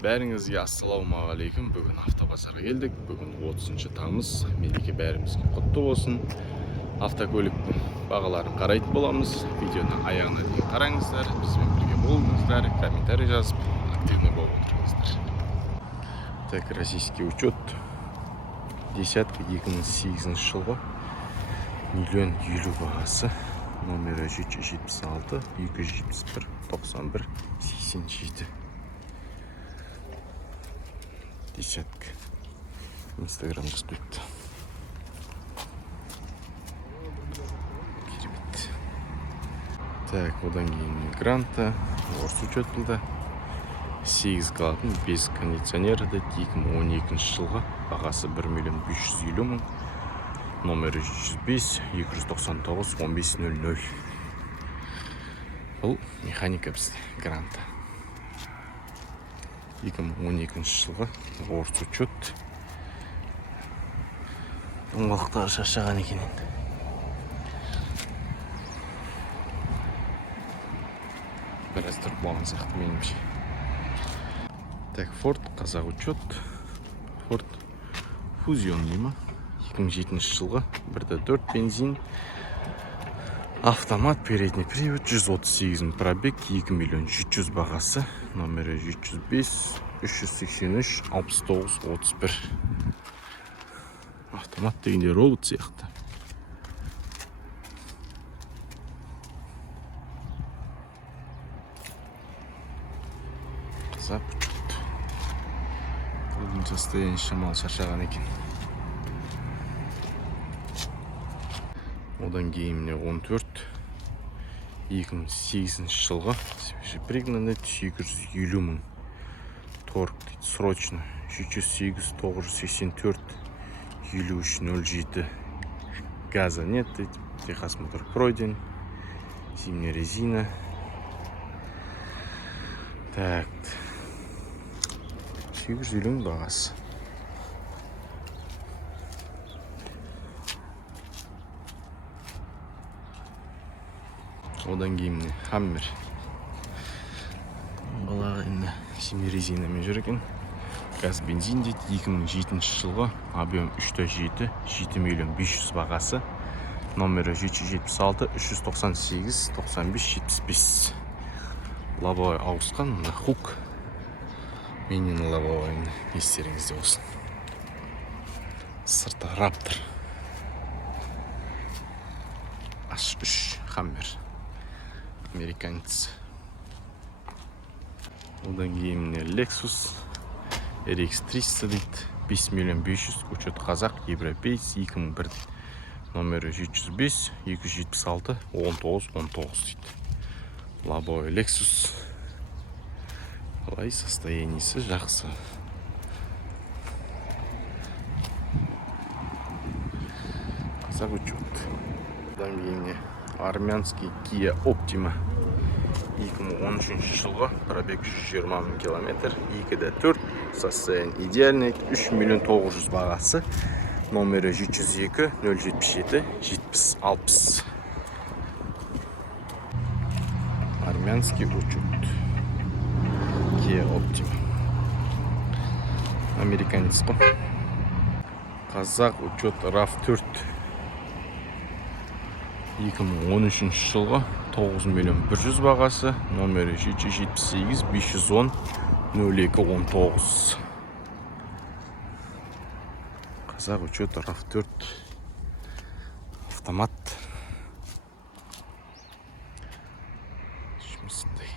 Бәріңізге ассалаумағалейкум. Бүгін автобазарға келдік. Бүгін 30 тамыз. Мереке бәрімізге құтты болсын. Автокөліктің бағаларын қарайтын боламыз. Видеоны аяғына дейін қараңыздар. Бізбен бірге болыңыздар. Комментарий жазып, активный болып отырыңыздар. Так, российский учет. Десятка 2008 жылғы. Миллион 50 бағасы. Номері 376 271 91 87. Десятка. Инстаграм доступен. Керемет. Так, одан кейін гранта, орыс учетылды. 8 қалатын, 5 кондиционері де 2012 жылғы. Бағасы 1 миллион 550 мың. Номері 105 299 1500. Бұл механика бізде гранта. 2012 жылғы орыс учет. Доңғалықтары шаршаған екен енді. Біраз тұрып болған сияқты меніңше. Так, Ford қазақ учет. Ford Fusion деймі. 2007 жылғы 1.4 бензин. Автомат, передний привод, 138 пробег, 2 миллион 700 бағасы. Номері 305 383 69 31. Автомат дегенде робот сияқты. Қазақ учет. Бүгін состояние шамал шаршаған екен. Одан кейін 14 2008 жылғы пригнанный 850 мың. Торг дейді, срочно 308 984 5307. Газа нет дейді, техосмотр пройден. Зимняя резина. Так, 850 мың бағасы. Одан кейін Хаммер. Балаға енді зимняя резинамен жүрген. Газ бензин дейді, 2007 жылғы. Объем 3.7 7 миллион 500 бағасы. Номері 376 398 95 75. Лобовой ауысқан, хук. Менің лобовойын естеріңізде болсын. Сырты Раптор. H3 Хаммер. Американец. Одан кейін Lexus RX 300 дейді, 5 миллион 500, учет қазақ, европейц, 2001. Номері 305 276 19 19 дейді. Лобовой Lexus. Қалай состояниесі жақсы. Қазақ учет. Одан кейін армянский Kia Optima. 2013 жылғы, пробег 120 мың километр, 2.4, состояние идеальный, 3 миллион 900 бағасы. Номері 302 077 70 60. Армянский учет. Kia Optima. Американец қой. Қазақ учет RAV4. 2013 жылғы 9 миллион 100 бағасы. Номері 378 510 02 19. Қазақ учет RAV4. Автомат. Жұмысындай.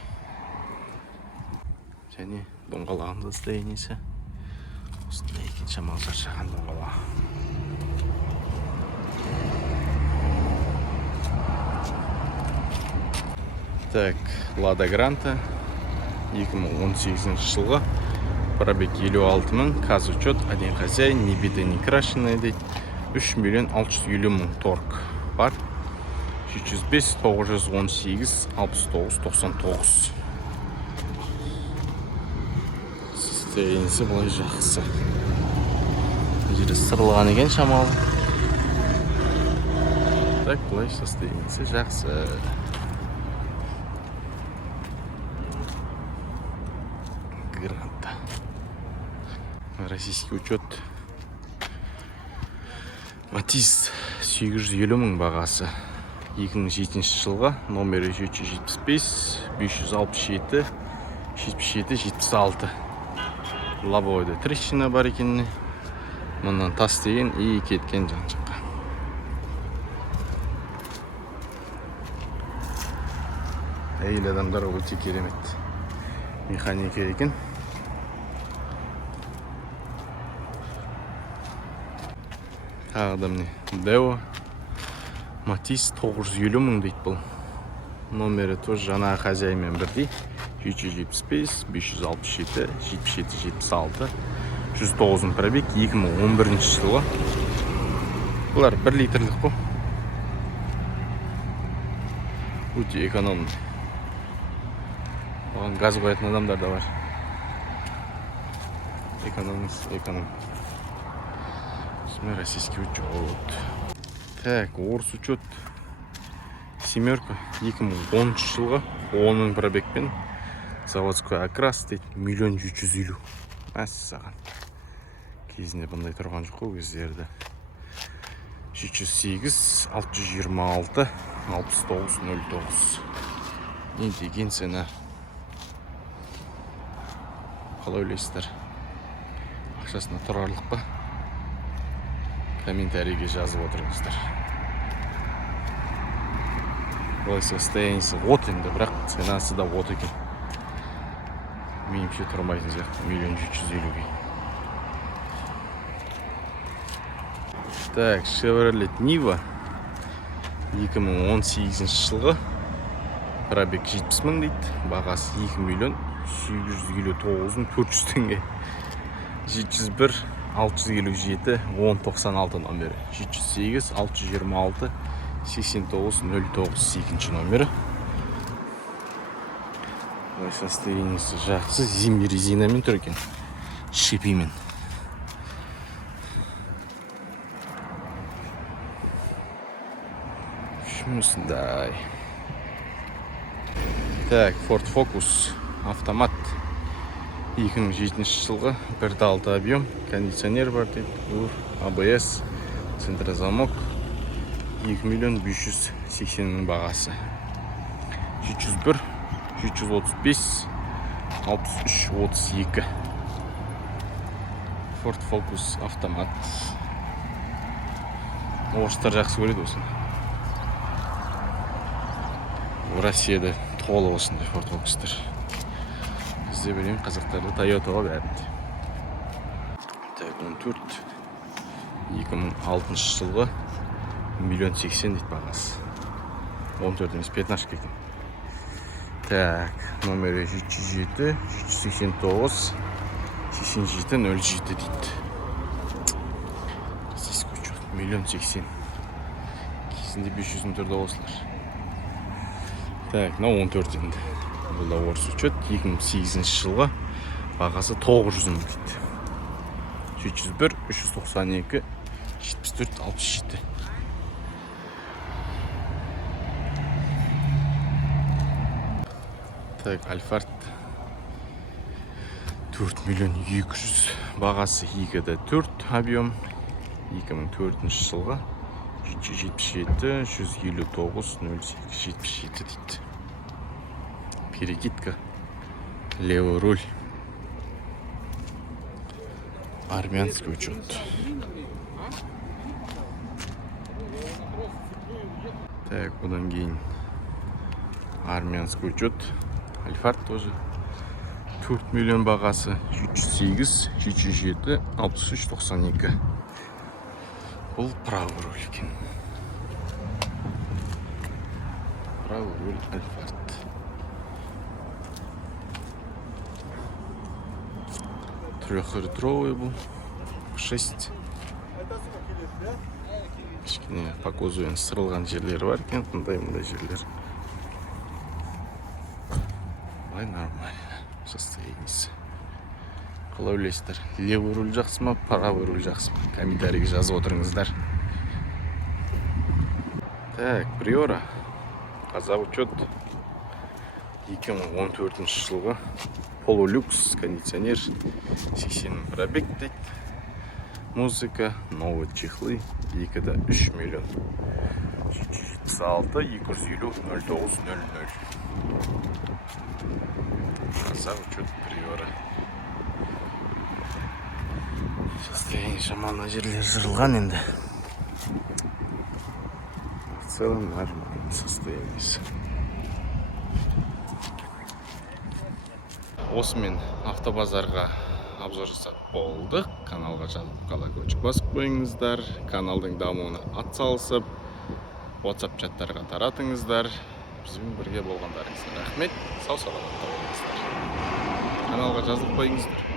Және доңғалағында состояниесі. Осындай екен, шамал шаршаған доңғалағы. Так, Lada Granta 2018 жылғы, пробег 56 мың, каз учет, один хозяин, не биты, не крашеный дейді, 3 миллион 650 мың торг бар. 305 918 69 99. Состояниесі бұлай жақсы. Жері сырлаған екен шамалы. Так, бұлай состояниесі жақсы. Гранта. Российский учет. Матис 850 мың бағасы. 2007 жылға номері 775, 567, 77, 76. Лобовойда трещина бар екен. Мұнан тас деген и кеткен жан жаққа. Әйел адамдар өте керемет. Механика екен. Тағы да міне Део Матис 950 мың дейді бұл. Номері тоже жаңағы хозяймен бірдей. 775, 567, 77, 76, 109 пробег, 2011 жылғы. Бұлар 1 литрлік қой. Өте экономный. Оған газ қоятын адамдар да бар. Эконом. Российский учет. Так, орыс учет. Семерка 2010 жылға 10 мың пробегпен заводской окрас дейді 1 750 000. Мәссаған. Кезінде бұндай тұрған жоқ қой өздерді. 708, 626, 69, 09. Не деген цена. Қалай ойлайсыздар? Ақшасына тұрарлық па? Комментарийге жазып отырыңыздар. Олай состояниесі от енді, бірақ ценасы да от екен. Менімше тұрмайтын сияқты 1 750 000. Так, Chevrolet Niva 2018 жылғы. Пробег 70 мың дейді. Бағасы 2 759 400 теңге. 701 657 1096 номері. 708 626 89 09 екінші номері. Состояниесі жақсы. Зимний резинамен тұр екен. Шипимен. Шумысындай. Так, Ford Focus автомат. 2007 жылғы 1.6 объем, кондиционер бар дейді, ABS, центрозамок, 2 580 мың бағасы. 701, 735, 63, 32. Ford Focus автомат. Орыстар жақсы көреді осыны. Россияда толы осындай Ford Focus'тар. Бізде білем қазақтарды Toyota'ға бәрінде. Так, 14. 2006 жылғы 1 80 дейді бағасы. 14 емес 15 екен. Так, номері 707, 789, 87, 07 дейді. Здесь көчет 1 80. Кезінде 500 тұрды осылар. Так, на 14 енді. Бұл да орыс учет 2008 жылға бағасы 900 мың дейді. 701, 392, 74, 67. Так, Альфард 4 200 бағасы 2-де 4 объем 2004 жылға 777, 159, 08, 77 дейді. Перекидка, левый руль, армянский учет. Так, одан кейін армянский учет. Альфард тоже 4 миллион бағасы 708, 707, 63, 92. Бұл правый руль екен. Правый руль Альфард. Трехлитровый был 6. Кішкене по кузову сырылған жерлері бар екен, мындай жерлер. Бай нормально состояниесі. Қалай ойлайсыздар? Левый руль жақсы ма, правый руль жақсы ма? Комментарийге жазып отырыңыздар. Так, Приора. Қазақ учет 2014 жылғы полулюкс кондиционер 80 пробег дейді. Музыка, новый чехлы, 2-3 миллион. 76 250 0900. Қазақ учет приора. Состояние шаманный жерлер жырылған енді. В целом нормальный состояние. Осымен автобазарға обзор жасап болдық. Каналға жазылып қала көшіп басып қойыңыздар. Каналдың дамуына атсалысып, WhatsApp чаттарға таратыңыздар. Бізбен бірге болғандарыңызға рахмет. Сау саламатта болыңыздар. Каналға жазылып қойыңыздар.